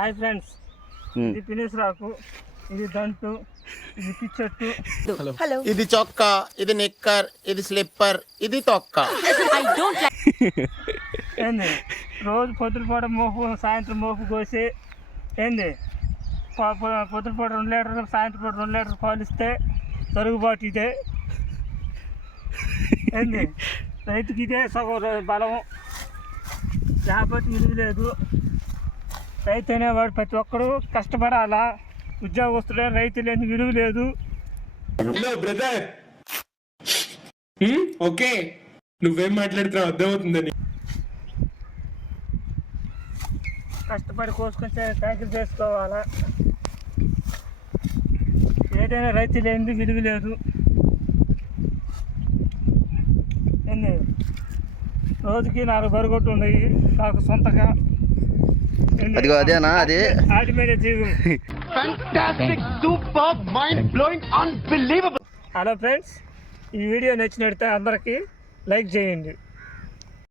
Hi friends. ఇది penis రాకు. ఇది దంటు. ఇది పిచ్చెట్టు. ఇది చొక్కా ఇది నిక్కర్ ఇది స్లిప్పర్ ఇది తొక్క. ఏంది? రోజు పొద్దునపూట మోపు సాయంత్రం మోపు కోసి ఏంది? పొ- పొ- పొద్దునపూట రెండు లీటర్లు సాయంత్రం పూట రెండు లీటర్లు పాలు ఇస్తే తరుగుబాటు ఇదే. ఏంది? రైతుకి ఇదే సగం బలం. లేకపోతే విలువ లేదు. రైతు అనేవాడు ప్రతి ఒక్కడు కష్టపడాలా? ఉద్యోగస్తుడే రైతు లేని విలువ లేదు. హలో బ్రదర్ ఓకే నువ్వేం మాట్లాడుతున్నావు? అర్థమవుతుందని కష్టపడి కోసుకొని ప్యాకెట్ చేసుకోవాలా ఏదైనా రైతు లేనిది విలువ లేదు. రోజుకి నాలుగు బరుగొట్టు ఉన్నాయి నాకు సొంతగా? అదిగో అదేనా అది? హలో ఫ్రెండ్స్ ఈ వీడియో నచ్చినట్టే అందరికీ లైక్ చేయండి.